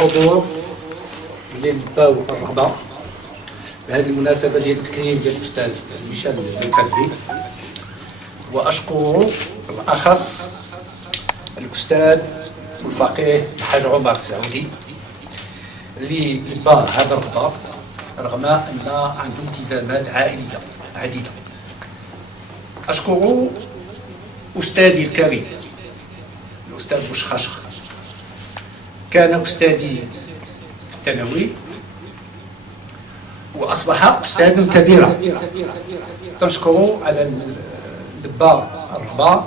حضور للباو الرغبة بهذه المناسبة ديال التكريم ديال الأستاذ ميشيل ميكادي، وأشكر بالأخص الأستاذ والفقيه الحاج عمر السعودي اللي لبى هذا الرغبة رغم أن عنده التزامات عائلية عديدة. أشكر أستاذي الكريم الأستاذ بوشخاشخ، كان أستاذي في الثانوي وأصبح أستاذا كبيرا. تنشكره على لبى الرغبة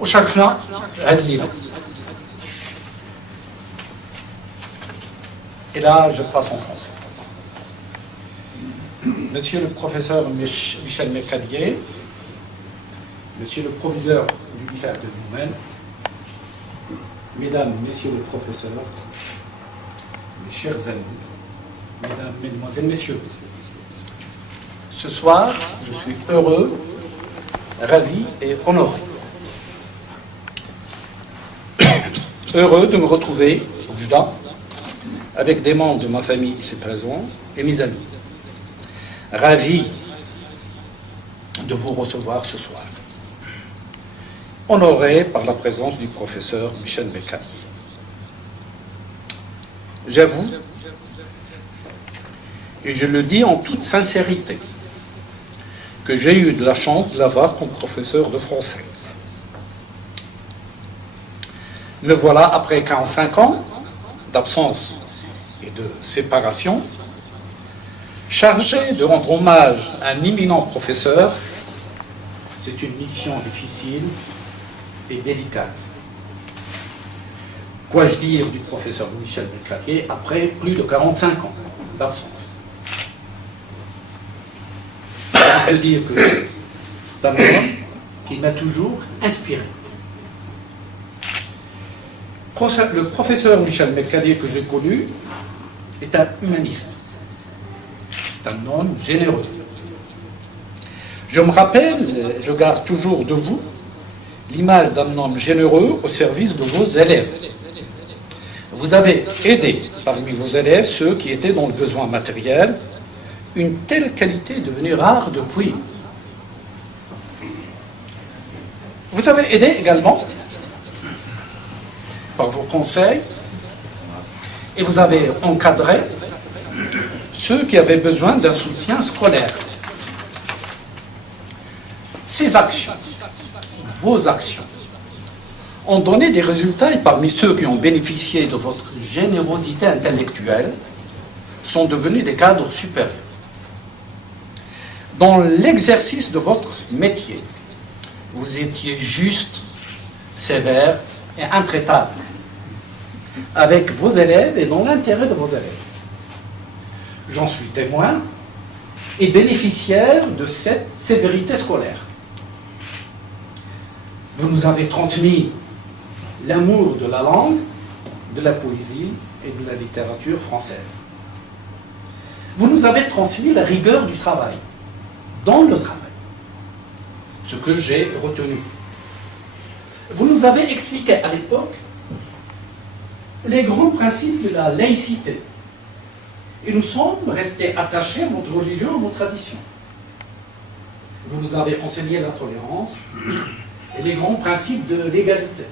وشرفنا هذه الليلة. Et là, je passe en français. Monsieur le professeur Michel Mercadier, Monsieur le proviseur du lycée de Noumen, Mesdames, Messieurs les professeurs, mes chers amis, Mesdames, Mesdemoiselles, Messieurs, ce soir, je suis heureux, ravi et honoré. Heureux de me retrouver au Oujda avec des membres de ma famille ici présents et mes amis. Ravi de vous recevoir ce soir. Honoré par la présence du professeur Michel Mercadier. J'avoue, et je le dis en toute sincérité, que j'ai eu de la chance de l'avoir comme professeur de français. Me voilà après 45 ans d'absence et de séparation, chargé de rendre hommage à un éminent professeur. C'est une mission difficile et délicate. Quoi-je dire du professeur Michel Mercadier après plus de 45 ans d'absence? Je peux dire que c'est un homme qui m'a toujours inspiré. Le professeur Michel Mercadier que j'ai connu est un humaniste. C'est un homme généreux. Je me rappelle, je garde toujours de vous l'image d'un homme généreux au service de vos élèves. Vous avez aidé parmi vos élèves ceux qui étaient dans le besoin matériel. Une telle qualité est devenue rare depuis. Vous avez aidé également par vos conseils et vous avez encadré ceux qui avaient besoin d'un soutien scolaire. Ces actions, vos actions, ont donné des résultats et parmi ceux qui ont bénéficié de votre générosité intellectuelle sont devenus des cadres supérieurs. Dans l'exercice de votre métier, vous étiez juste, sévère et intraitable avec vos élèves et dans l'intérêt de vos élèves. J'en suis témoin et bénéficiaire de cette sévérité scolaire. Vous nous avez transmis l'amour de la langue, de la poésie et de la littérature française. Vous nous avez transmis la rigueur du travail, dans le travail, ce que j'ai retenu. Vous nous avez expliqué à l'époque les grands principes de la laïcité. Et nous sommes restés attachés à notre religion, à nos traditions. Vous nous avez enseigné la tolérance et les grands principes de l'égalité.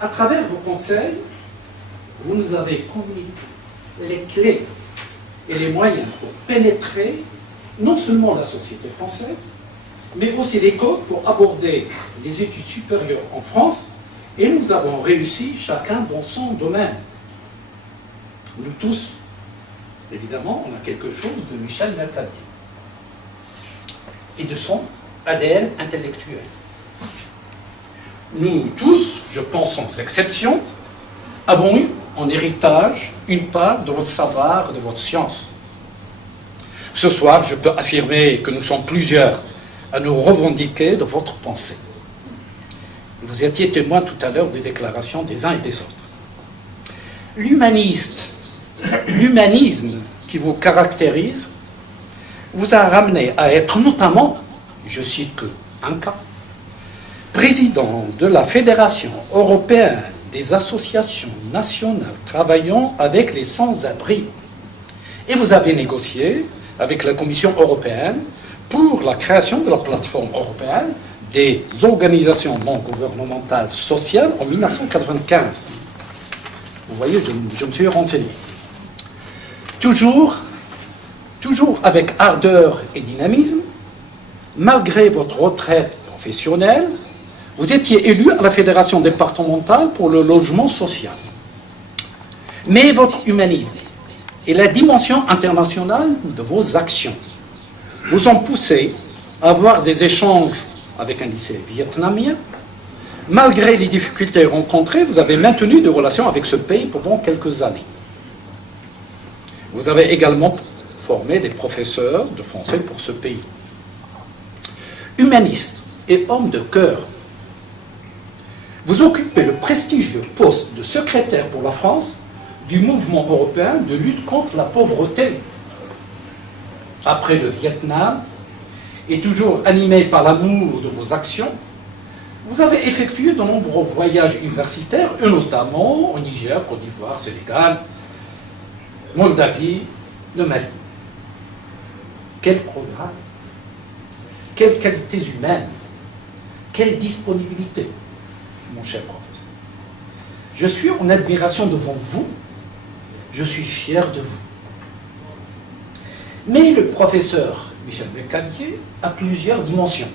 À travers vos conseils, vous nous avez communiqué les clés et les moyens pour pénétrer non seulement la société française, mais aussi les codes pour aborder les études supérieures en France, et nous avons réussi chacun dans son domaine. Nous tous, évidemment, on a quelque chose de Michel Mercadier et de son ADN intellectuel. Nous tous, je pense sans exception, avons eu en héritage une part de votre savoir, de votre science. Ce soir, je peux affirmer que nous sommes plusieurs à nous revendiquer de votre pensée. Vous étiez témoin tout à l'heure des déclarations des uns et des autres. L'humanisme qui vous caractérise vous a ramené à être notamment, je cite que un cas, président de la Fédération européenne des associations nationales travaillant avec les sans-abri. Et vous avez négocié avec la Commission européenne pour la création de la plateforme européenne des organisations non gouvernementales sociales en 1995. Vous voyez, je me suis renseigné. Toujours avec ardeur et dynamisme, malgré votre retraite professionnelle, vous étiez élu à la Fédération départementale pour le logement social. Mais votre humanisme et la dimension internationale de vos actions vous ont poussé à avoir des échanges avec un lycée vietnamien. Malgré les difficultés rencontrées, vous avez maintenu des relations avec ce pays pendant quelques années. Vous avez également formé des professeurs de français pour ce pays. Humaniste et homme de cœur, vous occupez le prestigieux poste de secrétaire pour la France du mouvement européen de lutte contre la pauvreté. Après le Vietnam, et toujours animé par l'amour de vos actions, vous avez effectué de nombreux voyages universitaires, et notamment au Niger, Côte d'Ivoire, Sénégal, Moldavie, le Mali. Quel programme, quelles qualités humaines, quelle disponibilité, mon cher professeur. Je suis en admiration devant vous, je suis fier de vous. Mais le professeur Michel Mécanier a plusieurs dimensions.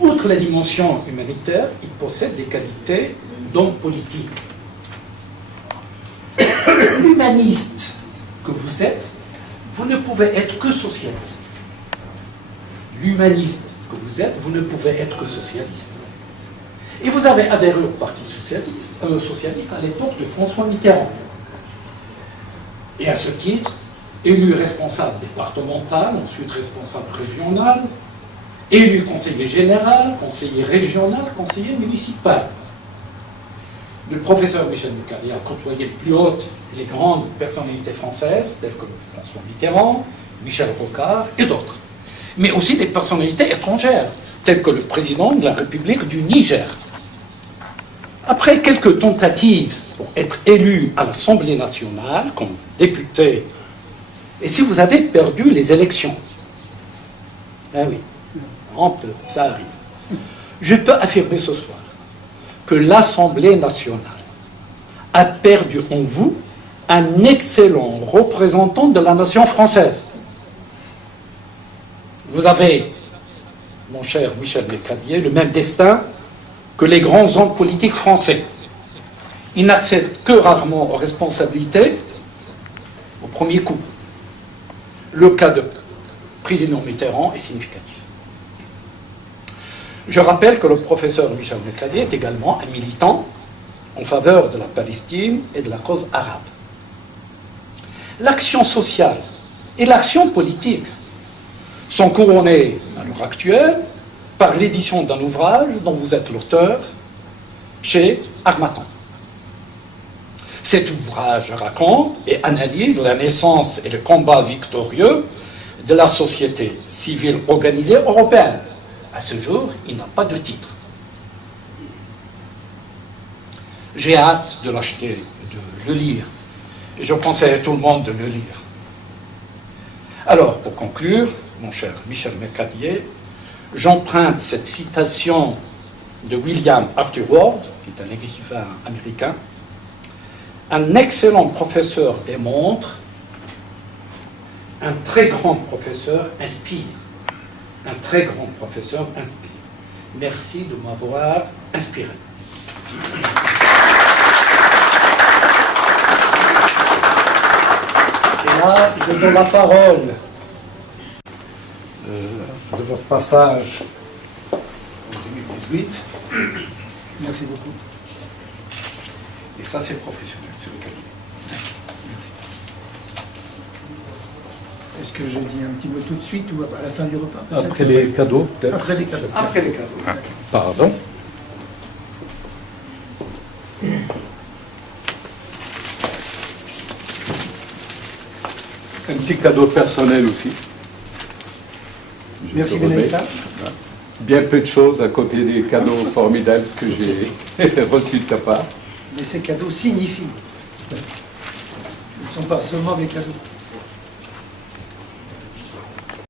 Outre la dimension humanitaire, il possède des qualités d'homme politique. L'humaniste que vous êtes, vous ne pouvez être que socialiste. L'humaniste que vous êtes, vous ne pouvez être que socialiste. Et vous avez adhéré au Parti socialiste à l'époque de François Mitterrand. Et à ce titre, élu responsable départemental, ensuite responsable régional, élu conseiller général, conseiller régional, conseiller municipal. Le professeur Michel Mécanier a côtoyé les plus hautes et les grandes personnalités françaises, telles que François Mitterrand, Michel Rocard et d'autres. Mais aussi des personnalités étrangères, telles que le président de la République du Niger. Après quelques tentatives pour être élu à l'Assemblée nationale comme député, et si vous avez perdu les élections, ben oui, on peut, ça arrive. Je peux affirmer ce soir que l'Assemblée nationale a perdu en vous un excellent représentant de la nation française. Vous avez, mon cher Michel Mécanier, le même destin que les grands hommes politiques français. Ils n'accèdent que rarement aux responsabilités au premier coup. Le cas de président Mitterrand est significatif. Je rappelle que le professeur Michel Mécanier est également un militant en faveur de la Palestine et de la cause arabe. L'action sociale et l'action politique sont couronnées à l'heure actuelle par l'édition d'un ouvrage dont vous êtes l'auteur chez Harmattan. Cet ouvrage raconte et analyse la naissance et le combat victorieux de la société civile organisée européenne. À ce jour, il n'a pas de titre. J'ai hâte de l'acheter, de le lire. Et je conseille à tout le monde de le lire. Alors, pour conclure, mon cher Michel Mécanier, j'emprunte cette citation de William Arthur Ward, qui est un écrivain américain. Un excellent professeur démontre, un très grand professeur inspire. Un très grand professeur inspire. Merci de m'avoir inspiré. Et là, je donne la parole de votre passage en 2018. Merci beaucoup. Et ça, c'est professionnel, c'est le cabinet. Merci. Est-ce que je dis un petit mot tout de suite ou à la fin du repas? Après les cadeaux, peut-être. Après les cadeaux. Après les cadeaux. Ah, pardon. Un petit cadeau personnel aussi. Je Merci te remets Benaïssa. bien peu de choses à côté des cadeaux formidables que j'ai reçus de ta part. Mais ces cadeaux signifient. Ils ne sont pas seulement des cadeaux.